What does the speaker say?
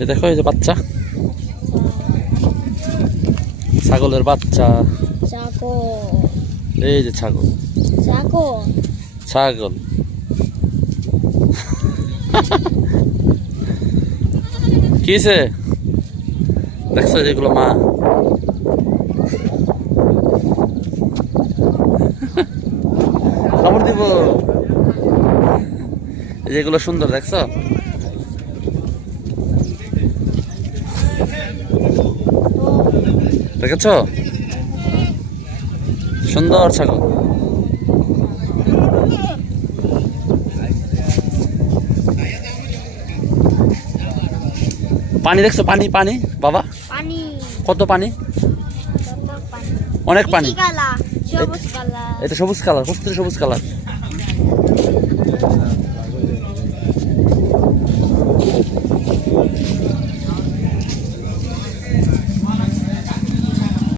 এই দেখো, এই যে বাচ্চা, ছাগলের বাচ্চা। এই যে ছাগল, ছাগল। কিছে দেখছো যেগুলো মা? খবর দিব। যেগুলো সুন্দর দেখছো? দেখেছ? সুন্দর ছাগল। পানি দেখছো? পানি পানি বাবা, কত পানি, অনেক পানি। এটা সবুজ কালার, কস্তুরি সবুজ কালার।